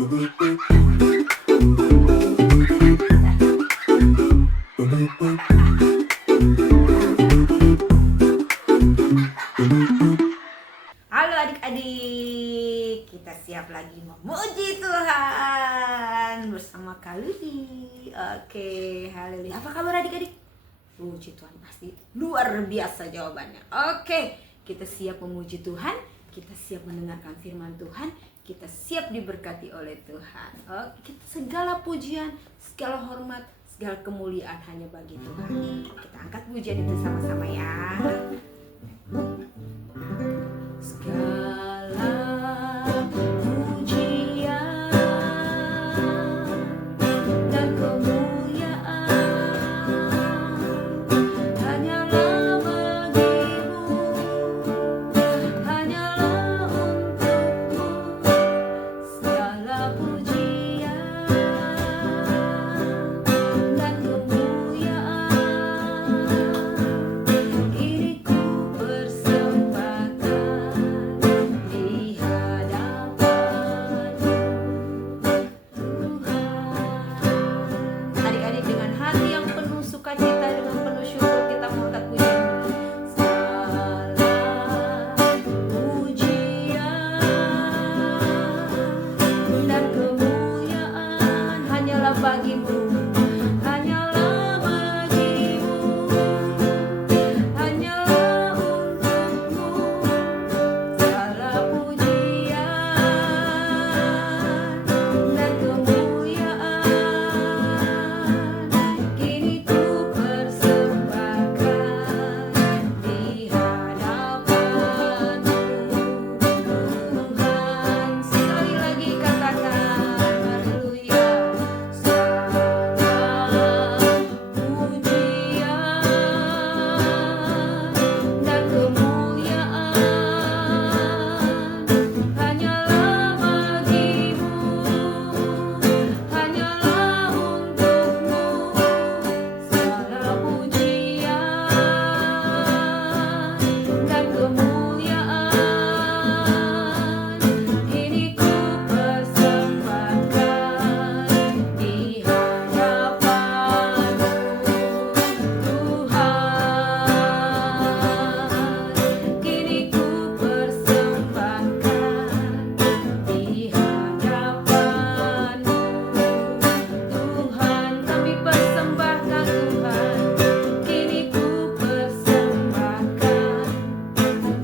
Halo adik-adik, kita siap lagi memuji Tuhan bersama Kak Ludi. Oke, haleluya. Apa kabar adik-adik? Puji Tuhan, pasti luar biasa jawabannya. Oke, kita siap memuji Tuhan, kita siap mendengarkan firman Tuhan, kita siap diberkati oleh Tuhan. Oke, segala pujian, segala hormat, segala kemuliaan hanya bagi Tuhan. Kita angkat pujian itu sama-sama ya. Segala pujian dan kemuliaan hanyalah bagimu, hanyalah untukmu. Segala pujian dan kemuliaan kini ku persembahkan di hadapan-Mu, Tuhan. Adik-adik, dengan hati yang penuh sukacita, dengan penuh syukur kita mengangkat pujian. Segala pujian dan kemuliaan hanyalah bagimu, hanyalah bagimu, hanyalah untukmu. Segala pujian dan kemuliaan kini ku persembahkan di hadapan-Mu, Tuhan. Sekali lagi katakan haleluya. Segala pujian dan kemuliaan hanyalah bagimu, hanyalah untukmu. Segala pujian dan kemuliaan kini ku persembahkan di hadapan-Mu, Tuhan. Kini ku persembahkan di hadapan-Mu, Tuhan. Kami persembahkan Tuhan, kini ku persembahkan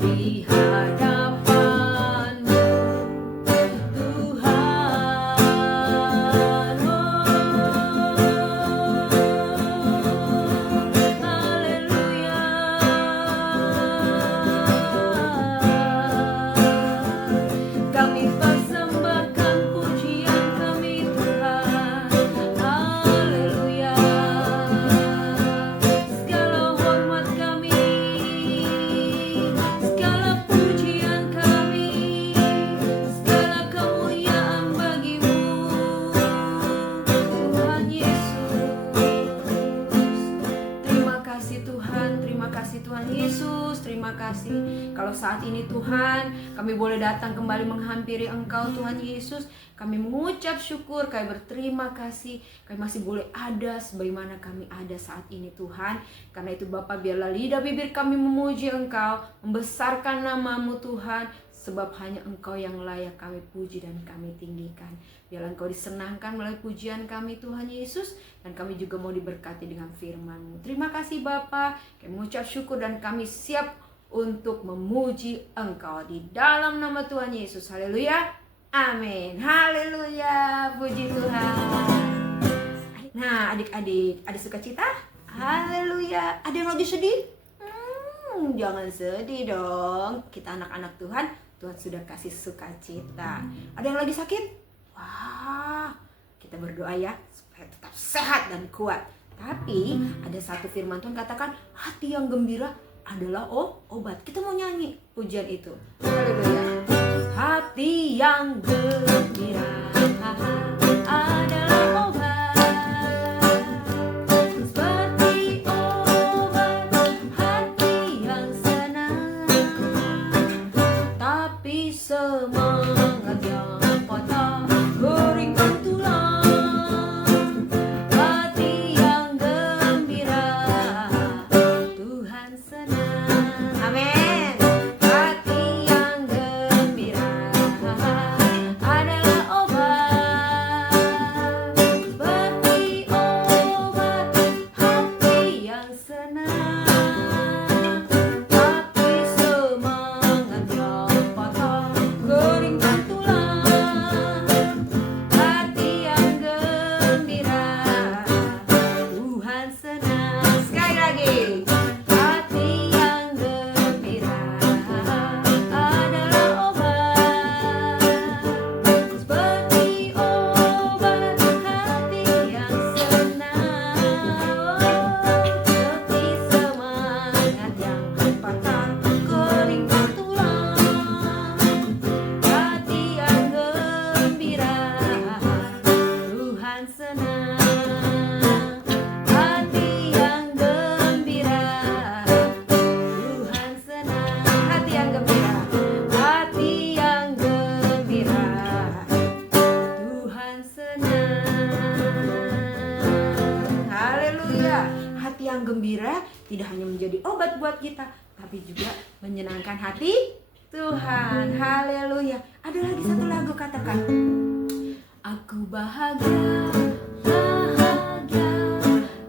di hadapan-Mu, Tuhan. Haleluya. Kami persembahkan pujian kami Tuhan. Haleluya. Segala hormat kami, segala pujian kami, segala kemuliaan bagimu, Tuhan Yesus. Terima kasih Tuhan, terima kasih Tuhan Yesus, terima kasih. Kalau saat ini Tuhan, kami boleh datang kembali menghampiri Engkau Tuhan Yesus. Kami mengucap syukur, kami berterima kasih, kami masih boleh ada sebagaimana kami ada saat ini Tuhan. Karena itu Bapa, biarlah lidah bibir kami memuji Engkau, membesarkan nama-Mu Tuhan. Sebab hanya Engkau yang layak kami puji dan kami tinggikan. Biarlah Engkau disenangkan melalui pujian kami Tuhan Yesus. Dan kami juga mau diberkati dengan firman-Mu. Terima kasih Bapa, kami mengucap syukur dan kami siap untuk memuji Engkau di dalam nama Tuhan Yesus. Haleluya, amin, haleluya, puji Tuhan. Nah adik-adik, ada sukacita? Haleluya. Ada yang lagi sedih? Jangan sedih dong. Kita anak-anak Tuhan, Tuhan sudah kasih sukacita. Ada yang lagi sakit? Wah, kita berdoa ya supaya tetap sehat dan kuat. Tapi ada satu firman Tuhan katakan, hati yang gembira adalah obat. Kita mau nyanyi pujian itu. Haleluya. Hati yang gembira adalah obat, seperti obat hati yang senang. Tapi semangat yang patah yang gembira tidak hanya menjadi obat buat kita, tapi juga menyenangkan hati Tuhan. Haleluya. Ada lagi satu lagu, katakan. Aku bahagia, bahagia,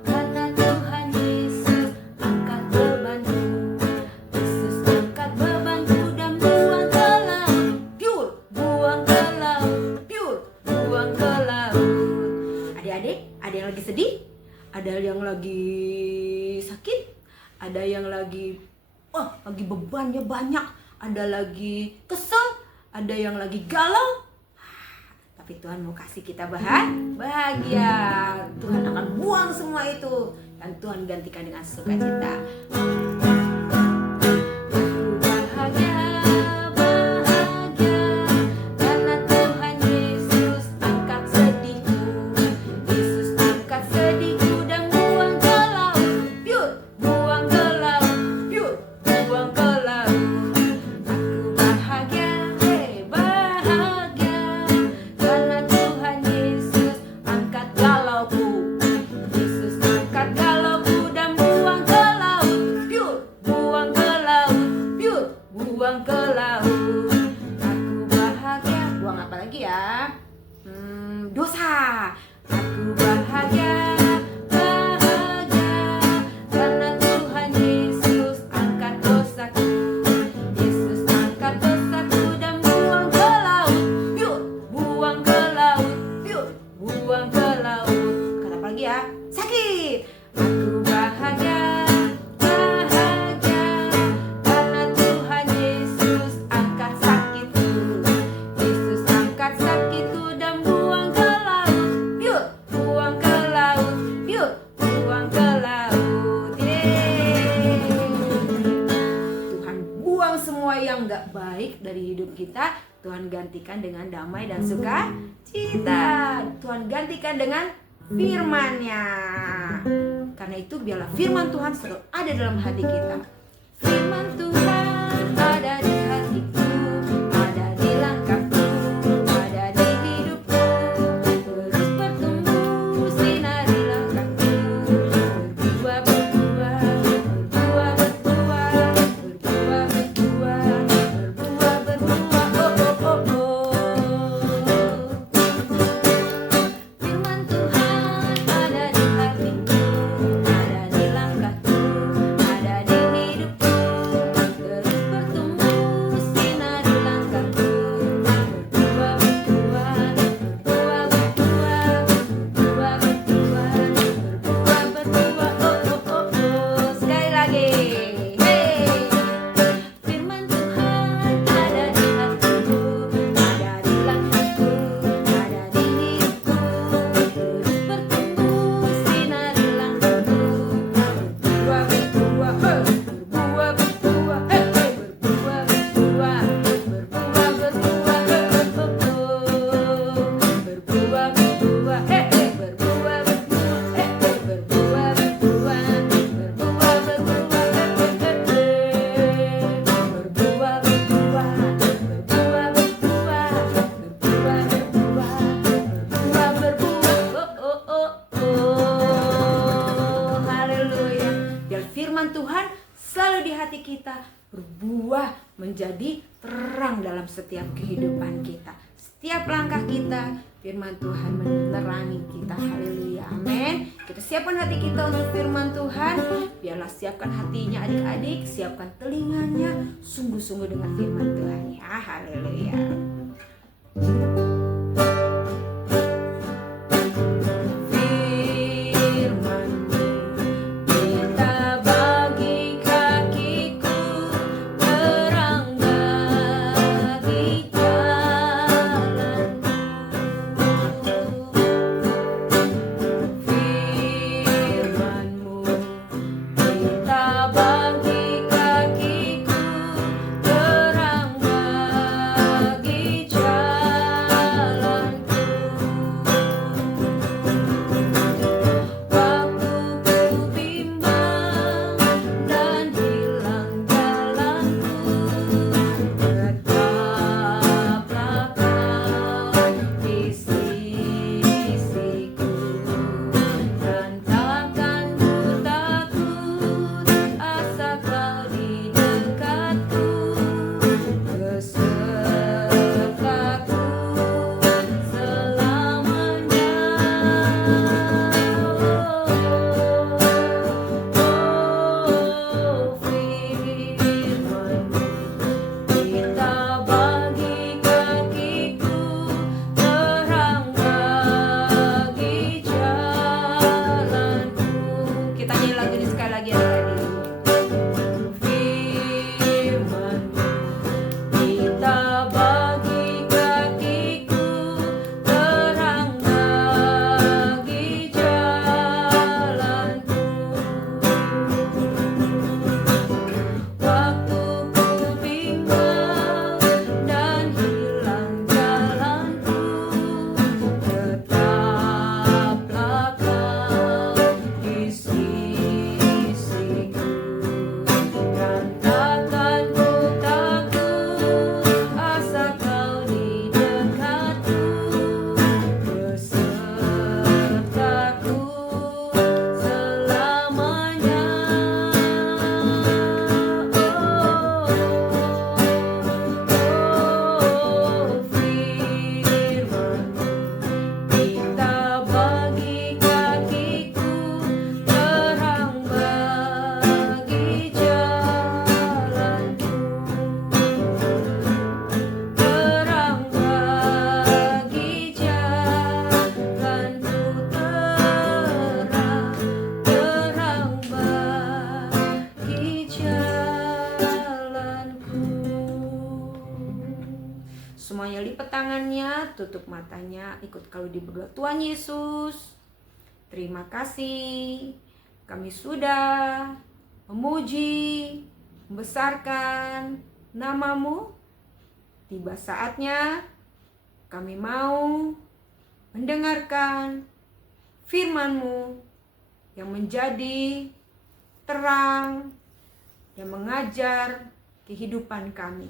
karena Tuhan Yesus angkat bebanku. Yesus angkat bebanku dan buang ke laut, pure, buang ke laut, pure, buang ke laut. Adik-adik, ada yang lagi sedih? Ada yang lagi sakit? Ada yang lagi bebannya banyak? Ada lagi kesel? Ada yang lagi galau? Tapi Tuhan mau kasih kita bahagia. Tuhan akan buang semua itu dan Tuhan gantikan dengan sukacita. Buang ke laut, aku bahagia. Buang apa lagi ya? Dosa. Aku bahagia, bahagia, karena Tuhan Yesus angkat dosaku. Yesus angkat dosaku dan buang ke laut, yuk, buang ke laut, yuk, buang ke laut. Kata apa lagi ya? Sakit. Aku bahagia, yang gak baik dari hidup kita, Tuhan gantikan dengan damai dan sukacita. Tuhan gantikan dengan firman-Nya. Karena itu biarlah firman Tuhan selalu ada dalam hati kita. Firman Tuhan ada di hatiku, ada di langkahku, ada di hidupku. Terus bertumbuh sinari langkahku, berbuah, berbuah, berbuah, berbuah, berbuah, berbuah, berbuah, berbuah, Firman Tuhan ada di hatiku, ada di langkahku, ada di hidupku. Terus bertumbuh sinari langkahku, berbuah, berbuah, berbuah, berbuah, berbuah, berbuah, berbuah, berbuah, Sekali lagi. Firman Tuhan ada di hatiku, ada di langkahku, ada di hidupku. Terus bertumbuh sinari langkahku, berbuah, berbuah, berbuah, berbuah, berbuah, berbuah, berbuah, berbuah, berbuah, berbuah, berbuah, berbuah, Haleluya. Biar firman Tuhan selalu di hati kita, berbuah menjadi terang dalam setiap kehidupan kita. Setiap langkah kita, firman Tuhan menerangi kita. Haleluya, amin. Kita siapkan hati kita untuk firman Tuhan. Biarlah siapkan hatinya adik-adik, siapkan telinganya, sungguh-sungguh dengan firman Tuhan ya. Haleluya. tutup matanya, ikut kalau di berdoa. Tuhan Yesus, terima kasih. Kami sudah memuji, membesarkan nama-Mu. Tiba saatnya kami mau mendengarkan firman-Mu yang menjadi terang dan mengajar kehidupan kami.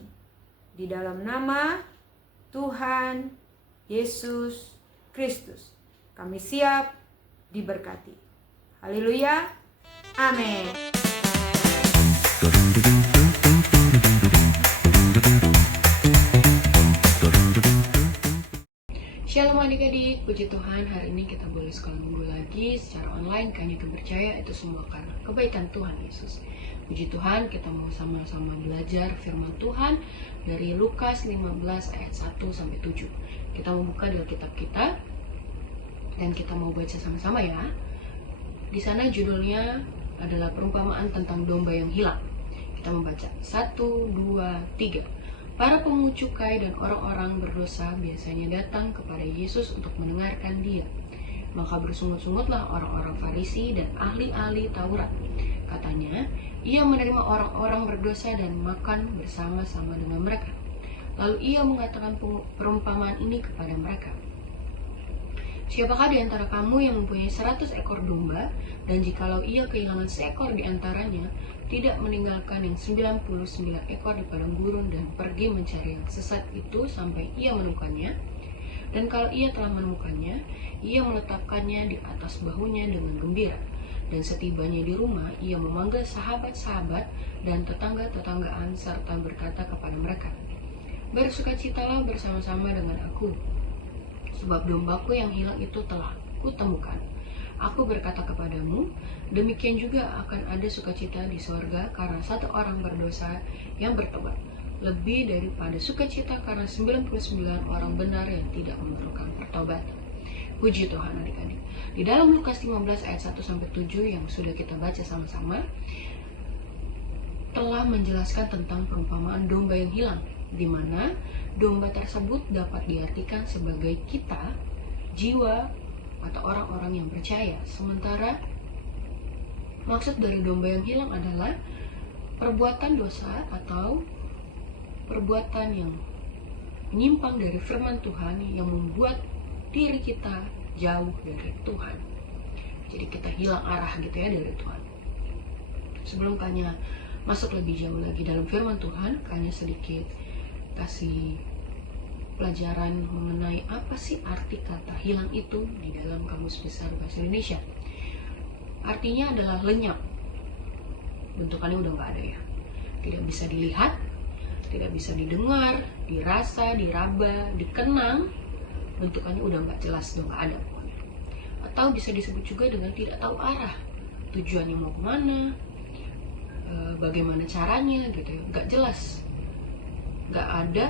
Di dalam nama Tuhan Yesus Kristus, kami siap diberkati. Haleluya. Amin. Shalom adik-adik, puji Tuhan, hari ini kita boleh sekolah minggu lagi secara online. Kami percaya itu semua karena kebaikan Tuhan Yesus. Puji Tuhan, kita mau sama-sama belajar firman Tuhan dari Lukas 15 ayat 1-7. Kita mau buka di Alkitab kita dan kita mau baca sama-sama ya. Di sana judulnya adalah perumpamaan tentang domba yang hilang. Kita membaca 1, 2, 3. Para pemungut cukai dan orang-orang berdosa biasanya datang kepada Yesus untuk mendengarkan Dia. Maka bersungut-sungutlah orang-orang Farisi dan ahli-ahli Taurat. Katanya, Ia menerima orang-orang berdosa dan makan bersama-sama dengan mereka. Lalu Ia mengatakan perumpamaan ini kepada mereka. Siapakah di antara kamu yang mempunyai 100 ekor domba, dan jikalau ia kehilangan seekor di antaranya, tidak meninggalkan yang 99 ekor di padang gurun dan pergi mencari yang sesat itu sampai ia menemukannya? Dan kalau ia telah menemukannya, ia meletakkannya di atas bahunya dengan gembira. Dan setibanya di rumah, ia memanggil sahabat-sahabat dan tetangga-tetanggaan serta berkata kepada mereka, "Bersukacitalah bersama-sama dengan aku, sebab dombaku yang hilang itu telah kutemukan. Aku berkata kepadamu, demikian juga akan ada sukacita di sorga karena satu orang berdosa yang bertobat, lebih daripada sukacita karena 99 orang benar yang tidak memerlukan pertobatan." Puji Tuhan adik-adik. Di dalam Lukas 15 ayat 1-7 yang sudah kita baca sama-sama, telah menjelaskan tentang perumpamaan domba yang hilang, di mana domba tersebut dapat diartikan sebagai kita, jiwa, atau orang-orang yang percaya. Sementara maksud dari domba yang hilang adalah perbuatan dosa atau perbuatan yang menyimpang dari firman Tuhan yang membuat diri kita jauh dari Tuhan. Jadi kita hilang arah gitu ya dari Tuhan. Sebelum Kanya masuk lebih jauh lagi dalam firman Tuhan, Kanya sedikit kasih pelajaran mengenai apa sih arti kata hilang itu di dalam Kamus Besar Bahasa Indonesia. Artinya adalah lenyap. Bentukannya udah nggak ada ya. Tidak bisa dilihat, tidak bisa didengar, dirasa, diraba, dikenang. Bentukannya udah nggak jelas, udah nggak ada pokoknya. Atau bisa disebut juga dengan tidak tahu arah, tujuannya mau kemana, bagaimana caranya gitu ya, nggak jelas, nggak ada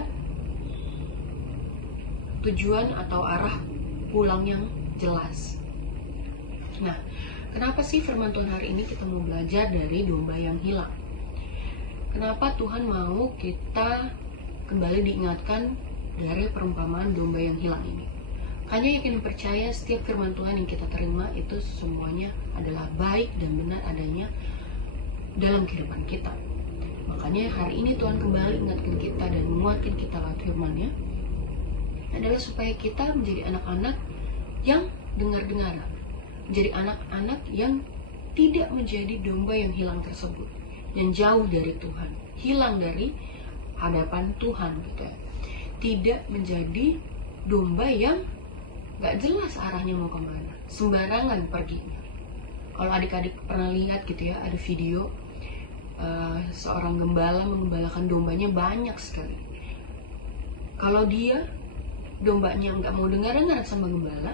tujuan atau arah pulang yang jelas. Nah, kenapa sih firman Tuhan hari ini kita mau belajar dari domba yang hilang? Kenapa Tuhan mau kita kembali diingatkan dari perumpamaan domba yang hilang ini? Hanya yakin percaya setiap firman Tuhan yang kita terima itu semuanya adalah baik dan benar adanya dalam kehidupan kita. Makanya hari ini Tuhan kembali ingatkan kita dan menguatkan kita lewat firman-Nya adalah supaya kita menjadi anak-anak yang dengar-dengaran, menjadi anak-anak yang tidak menjadi domba yang hilang tersebut, yang jauh dari Tuhan, hilang dari hadapan Tuhan gitu ya. Tidak menjadi domba yang gak jelas arahnya mau kemana, sembarangan perginya. Kalau adik-adik pernah lihat gitu ya, ada video seorang gembala mengembalakan dombanya banyak sekali. Kalau dia dombanya nggak mau dengar-dengar sama gembala,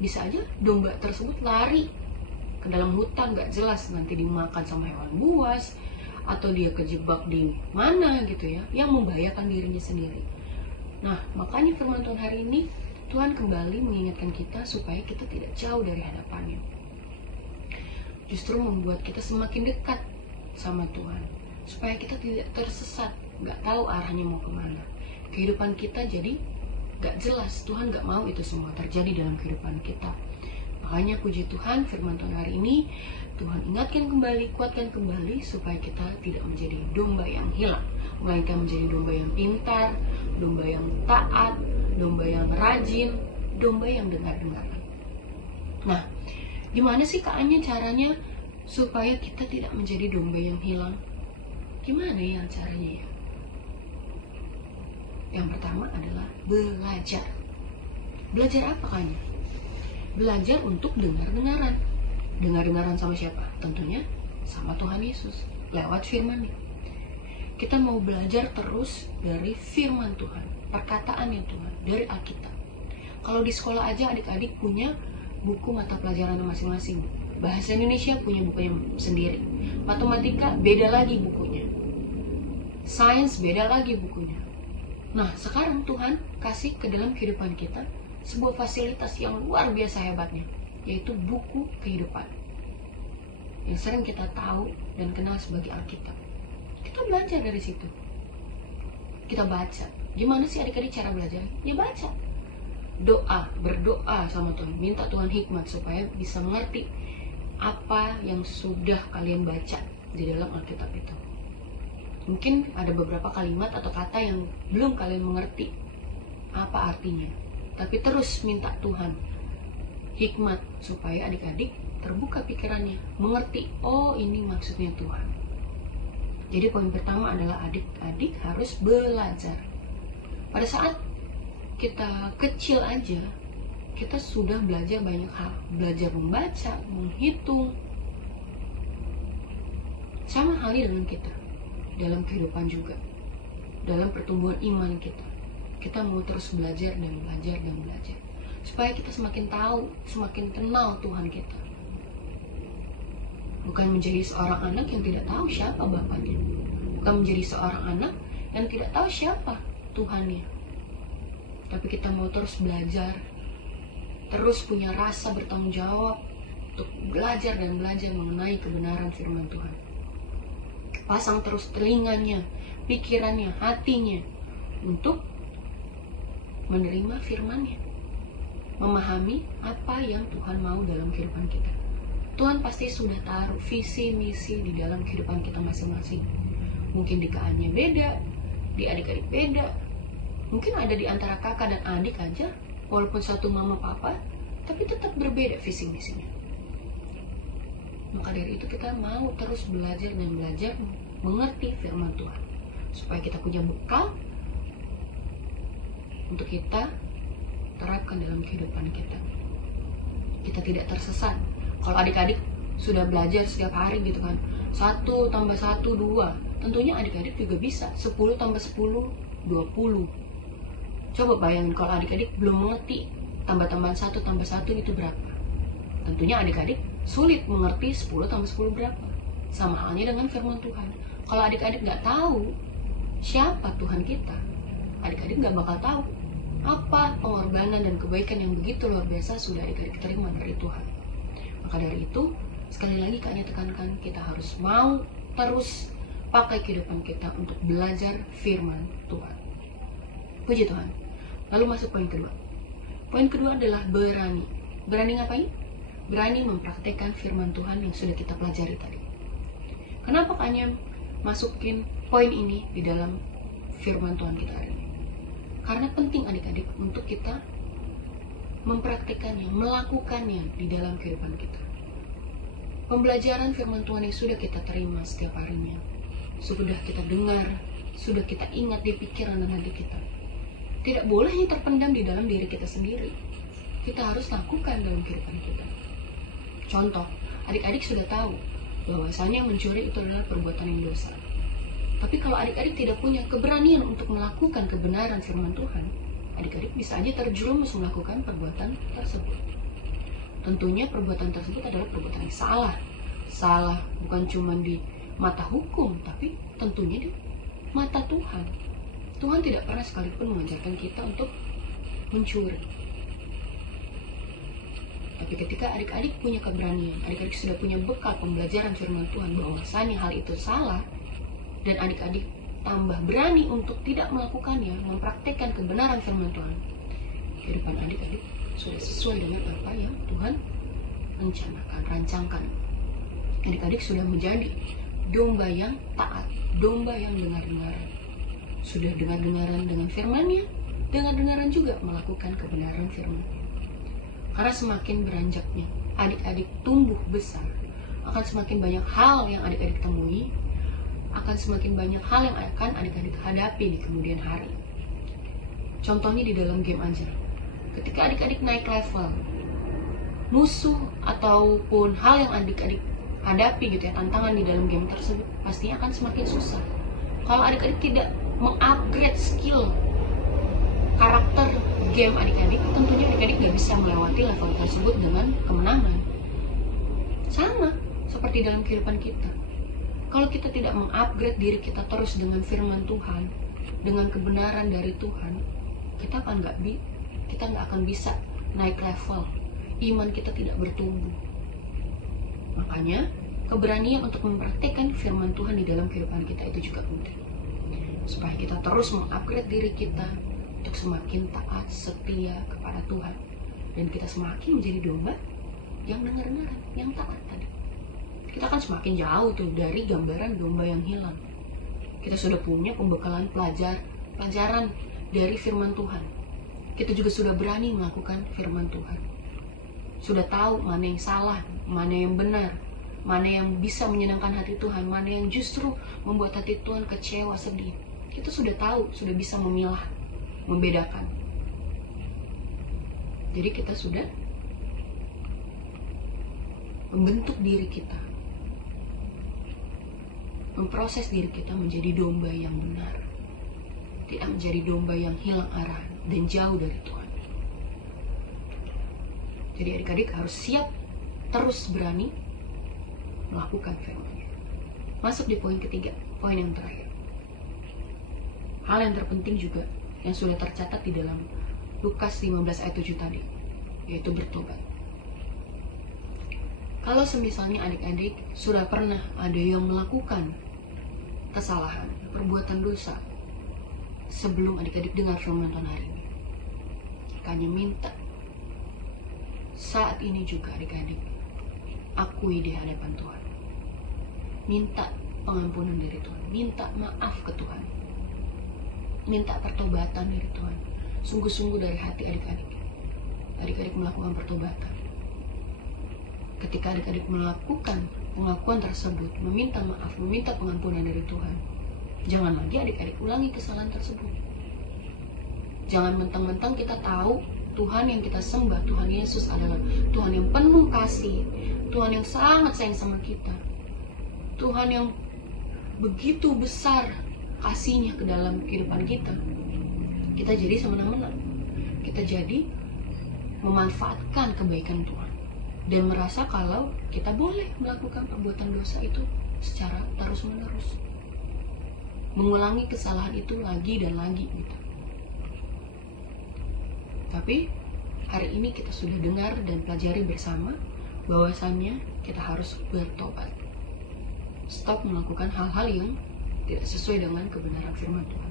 bisa aja domba tersebut lari ke dalam hutan nggak jelas, nanti dimakan sama hewan buas atau dia kejebak di mana gitu ya, yang membahayakan dirinya sendiri. Nah, makanya firman Tuhan hari ini Tuhan kembali mengingatkan kita supaya kita tidak jauh dari hadapannya, justru membuat kita semakin dekat sama Tuhan, supaya kita tidak tersesat, nggak tahu arahnya mau kemana. Kehidupan kita jadi gak jelas. Tuhan gak mau itu semua terjadi dalam kehidupan kita. Makanya puji Tuhan, firman Tuhan hari ini Tuhan ingatkan kembali, kuatkan kembali supaya kita tidak menjadi domba yang hilang, melainkan menjadi domba yang pintar, domba yang taat, domba yang rajin, domba yang dengar-dengaran. Nah, gimana sih Kak Anya caranya supaya kita tidak menjadi domba yang hilang? Gimana ya caranya ya? Yang pertama adalah belajar. Belajar apa Kak Anya? Belajar untuk dengar-dengaran. Dengar-dengaran sama siapa? Tentunya sama Tuhan Yesus lewat firman-Nya. Kita mau belajar terus dari firman Tuhan, perkataannya Tuhan, dari Alkitab. Kalau di sekolah aja adik-adik punya buku mata pelajaran masing-masing. Bahasa Indonesia punya bukunya sendiri. Matematika beda lagi bukunya. Sains beda lagi bukunya. Nah, sekarang Tuhan kasih ke dalam kehidupan kita sebuah fasilitas yang luar biasa hebatnya, yaitu buku kehidupan yang sering kita tahu dan kenal sebagai Alkitab. Kita belajar dari situ. Kita baca. Gimana sih adik-adik cara belajar? Ya baca. Doa, berdoa sama Tuhan, minta Tuhan hikmat supaya bisa mengerti apa yang sudah kalian baca di dalam Alkitab itu. Mungkin ada beberapa kalimat atau kata yang belum kalian mengerti apa artinya, tapi terus minta Tuhan hikmat supaya adik-adik terbuka pikirannya, mengerti, oh ini maksudnya Tuhan. Jadi poin pertama adalah adik-adik harus belajar. Pada saat kita kecil aja, kita sudah belajar banyak hal. Belajar membaca, menghitung. Sama halnya dengan kita, dalam kehidupan juga, dalam pertumbuhan iman kita. Kita mau terus belajar dan belajar dan belajar supaya kita semakin tahu, semakin kenal Tuhan kita. Bukan menjadi seorang anak yang tidak tahu siapa bapaknya, bukan menjadi seorang anak yang tidak tahu siapa Tuhannya. Tapi kita mau terus belajar, terus punya rasa bertanggung jawab untuk belajar dan belajar mengenai kebenaran firman Tuhan. Pasang terus telinganya, pikirannya, hatinya untuk menerima firman-Nya, memahami apa yang Tuhan mau dalam kehidupan kita. Tuhan pasti sudah taruh visi misi di dalam kehidupan kita masing-masing. Mungkin di Kak-nya beda, di adik-adik beda, mungkin ada di antara kakak dan adik aja, walaupun satu mama papa, tapi tetap berbeda visi misinya. Maka dari itu kita mau terus belajar dan belajar mengerti firman Tuhan, supaya kita punya bekal untuk kita terapkan dalam kehidupan kita. Kita tidak tersesat. Kalau adik-adik sudah belajar setiap hari gitu kan, 1 tambah 1, 2, tentunya adik-adik juga bisa 10 tambah 10, 20. Coba bayangin kalau adik-adik belum mengerti tambah-tambahan 1 tambah 1 itu berapa. Tentunya adik-adik sulit mengerti 10 tambah 10 berapa. Sama halnya dengan firman Tuhan. Kalau adik-adik gak tahu siapa Tuhan kita, adik-adik gak bakal tahu apa pengorbanan dan kebaikan yang begitu luar biasa sudah adik-adik terima dari Tuhan. Maka dari itu, sekali lagi Kak-nya tekankan, kita harus mau terus pakai kehidupan kita untuk belajar firman Tuhan. Puji Tuhan. Lalu masuk poin kedua. Poin kedua adalah berani. Berani ngapain? Berani mempraktekkan firman Tuhan yang sudah kita pelajari tadi. Kenapa Kak-nya masukin poin ini di dalam firman Tuhan kita hari ini? Karena penting adik-adik untuk kita mempraktikannya, melakukannya di dalam kehidupan kita. Pembelajaran firman Tuhan yang sudah kita terima setiap harinya, sudah kita dengar, sudah kita ingat di pikiran dan hati kita, tidak boleh hanya terpendam di dalam diri kita sendiri. Kita harus lakukan dalam kehidupan kita. Contoh, adik-adik sudah tahu bahwasanya mencuri itu adalah perbuatan yang dosa. Tapi kalau adik-adik tidak punya keberanian untuk melakukan kebenaran firman Tuhan, adik-adik bisa aja terjerumus melakukan perbuatan tersebut. Tentunya perbuatan tersebut adalah perbuatan yang salah. Salah bukan cuma di mata hukum, tapi tentunya di mata Tuhan. Tuhan tidak pernah sekalipun mengajarkan kita untuk mencuri. Tapi ketika adik-adik punya keberanian, adik-adik sudah punya bekal pembelajaran firman Tuhan bahwasanya hal itu salah, dan adik-adik tambah berani untuk tidak melakukannya, mempraktikkan kebenaran firman Tuhan, kehidupan adik-adik sudah sesuai dengan apa yang Tuhan rencanakan, rancangkan. Adik-adik sudah menjadi domba yang taat, domba yang dengar-dengaran. Sudah dengar-dengaran dengan firman-Nya, dengar-dengaran juga melakukan kebenaran firman. Karena semakin beranjaknya adik-adik tumbuh besar, akan semakin banyak hal yang adik-adik temui, akan semakin banyak hal yang akan adik-adik hadapi di kemudian hari. Contohnya di dalam game aja. Ketika adik-adik naik level, musuh ataupun hal yang adik-adik hadapi gitu ya, tantangan di dalam game tersebut pastinya akan semakin susah. Kalau adik-adik tidak mengupgrade skill karakter game adik-adik, tentunya adik-adik gak bisa melewati level tersebut dengan kemenangan. Sama seperti dalam kehidupan kita. Kalau kita tidak mengupgrade diri kita terus dengan firman Tuhan, dengan kebenaran dari Tuhan, kita nggak akan bisa naik level. Iman kita tidak bertumbuh. Makanya keberanian untuk mempraktikkan firman Tuhan di dalam kehidupan kita itu juga penting, supaya kita terus mengupgrade diri kita untuk semakin taat, setia kepada Tuhan, dan kita semakin menjadi domba yang dengar-dengaran, yang taat tadi. Kita akan semakin jauh tuh dari gambaran domba yang hilang. Kita sudah punya pembekalan pelajaran dari firman Tuhan. Kita juga sudah berani melakukan firman Tuhan. Sudah tahu mana yang salah, mana yang benar, mana yang bisa menyenangkan hati Tuhan, mana yang justru membuat hati Tuhan kecewa, sedih. Kita sudah tahu, sudah bisa memilah, membedakan. Jadi kita sudah membentuk diri kita, memproses diri kita menjadi domba yang benar, tidak menjadi domba yang hilang arah dan jauh dari Tuhan. Jadi adik-adik harus siap terus berani melakukan firman-Nya. Masuk di poin ketiga, poin yang terakhir. Hal yang terpenting juga yang sudah tercatat di dalam Lukas 15 ayat 7 tadi, yaitu bertobat. Kalau semisalnya adik-adik sudah pernah ada yang melakukan kesalahan, perbuatan dosa, sebelum adik-adik dengar firman Tuhan hari ini, kami minta saat ini juga adik-adik akui di hadapan Tuhan, minta pengampunan dari Tuhan, minta maaf ke Tuhan, minta pertobatan dari Tuhan, sungguh-sungguh dari hati adik-adik melakukan pertobatan. Ketika adik-adik melakukan pengakuan tersebut, meminta maaf, meminta pengampunan dari Tuhan, jangan lagi adik-adik ulangi kesalahan tersebut. Jangan mentang-mentang kita tahu Tuhan yang kita sembah, Tuhan Yesus adalah Tuhan yang penuh kasih, Tuhan yang sangat sayang sama kita, Tuhan yang begitu besar kasihnya ke dalam kehidupan kita. Kita jadi semena-mena, kita jadi memanfaatkan kebaikan Tuhan dan merasa kalau kita boleh melakukan perbuatan dosa itu secara terus-menerus, mengulangi kesalahan itu lagi dan lagi gitu. Tapi hari ini kita sudah dengar dan pelajari bersama bahwasannya kita harus bertobat, stop melakukan hal-hal yang tidak sesuai dengan kebenaran firman Tuhan.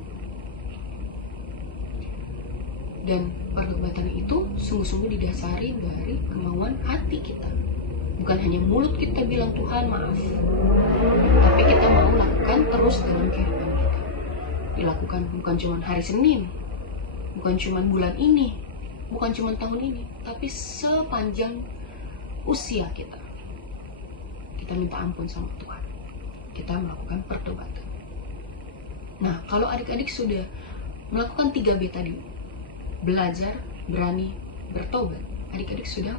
Dan pertobatan itu sungguh-sungguh didasari dari kemauan hati kita. Bukan hanya mulut kita bilang Tuhan maaf, tapi kita mau lakukan terus dalam kehidupan kita. Dilakukan bukan cuma hari Senin, bukan cuma bulan ini, bukan cuma tahun ini, tapi sepanjang usia kita. Kita minta ampun sama Tuhan, kita melakukan pertobatan. Nah, kalau adik-adik sudah melakukan 3B tadi, belajar, berani, bertobat, adik-adik sudah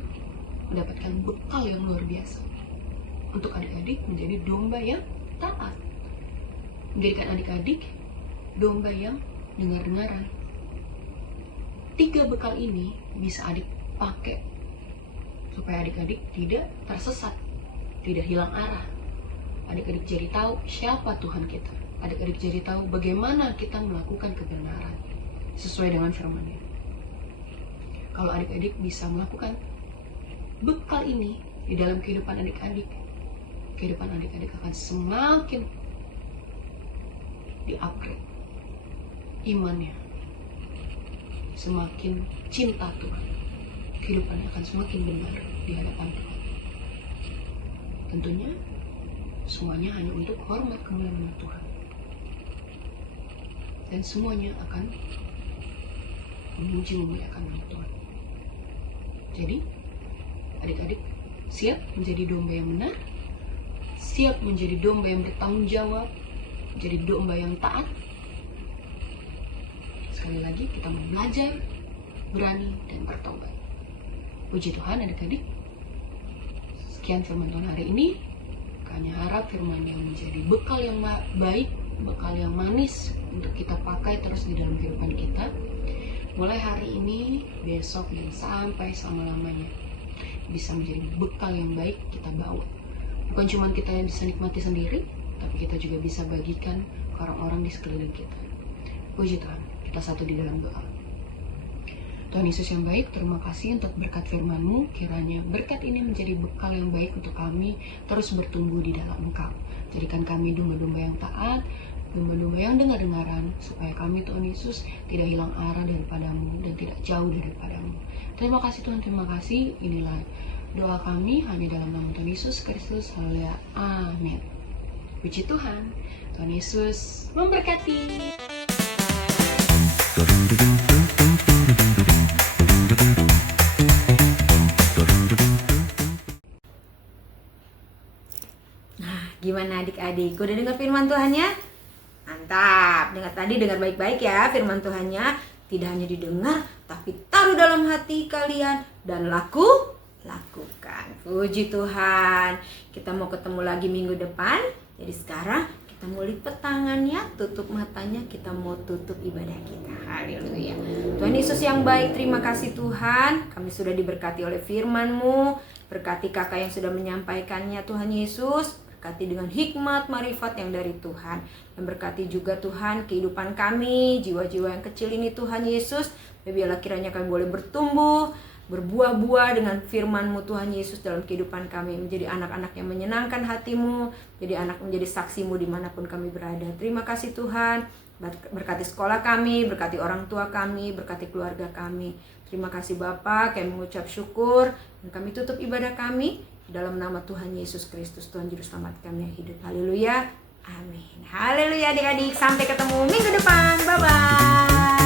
mendapatkan bekal yang luar biasa untuk adik-adik menjadi domba yang taat, menjadikan adik-adik domba yang dengar-dengaran. 3 bekal ini bisa adik pakai supaya adik-adik tidak tersesat, tidak hilang arah. Adik-adik jadi tahu siapa Tuhan kita, adik-adik jadi tahu bagaimana kita melakukan kebenaran sesuai dengan firman-Nya. Kalau adik-adik bisa melakukan bekal ini di dalam kehidupan adik-adik, kehidupan adik-adik akan semakin di-upgrade imannya, semakin cinta Tuhan, kehidupannya akan semakin benar di hadapan Tuhan. Tentunya semuanya hanya untuk hormat kemuliaan nama Tuhan. Dan semuanya akan memuji memuliakan nama Tuhan. Jadi, adik-adik siap menjadi domba yang benar, siap menjadi domba yang bertanggung jawab, menjadi domba yang taat. Sekali lagi kita mau belajar, berani, dan bertobat. Puji Tuhan adik-adik. Sekian firman Tuhan hari ini. Kami harap firman yang menjadi bekal yang baik, bekal yang manis untuk kita pakai terus di dalam kehidupan kita. Mulai hari ini, besok, dan sampai selama-lamanya bisa menjadi bekal yang baik kita bawa. Bukan cuma kita yang bisa nikmati sendiri, tapi kita juga bisa bagikan ke orang-orang di sekeliling kita. Puji Tuhan, kita satu di dalam doa. Tuhan Yesus yang baik, terima kasih untuk berkat firman-Mu. Kiranya berkat ini menjadi bekal yang baik untuk kami terus bertumbuh di dalam Engkau. Jadikan kami domba-domba yang taat, domba-domba yang dengar-dengaran, supaya kami Tuhan Yesus tidak hilang arah daripada-Mu dan tidak jauh daripada-Mu. Terima kasih Tuhan, terima kasih. Inilah doa kami hanya dalam nama Tuhan Yesus Kristus. Haleluya. Amin. Puji Tuhan. Tuhan Yesus memberkati. Gimana adik-adik? Udah dengar firman Tuhannya? Mantap. Dengar baik-baik ya firman Tuhannya. Tidak hanya didengar, tapi taruh dalam hati kalian dan lakukan. Puji Tuhan. Kita mau ketemu lagi minggu depan. Jadi sekarang kita mau lipat tangannya, tutup matanya, kita mau tutup ibadah kita. Haleluya. Tuhan Yesus yang baik, terima kasih Tuhan. Kami sudah diberkati oleh firman-Mu. Berkati kakak yang sudah menyampaikannya Tuhan Yesus. Berkati dengan hikmat, marifat yang dari Tuhan. Dan berkati juga Tuhan kehidupan kami, jiwa-jiwa yang kecil ini Tuhan Yesus. Biarlah kiranya kami boleh bertumbuh, berbuah-buah dengan firman-Mu Tuhan Yesus dalam kehidupan kami. Menjadi anak-anak yang menyenangkan hati-Mu, menjadi saksi-Mu dimanapun kami berada. Terima kasih Tuhan. Berkati sekolah kami, berkati orang tua kami, berkati keluarga kami. Terima kasih Bapa, kami mengucap syukur. Dan kami tutup ibadah kami dalam nama Tuhan Yesus Kristus, Tuhan Juru Selamat kami yang hidup. Haleluya. Amin. Haleluya adik-adik. Sampai ketemu minggu depan. Bye-bye.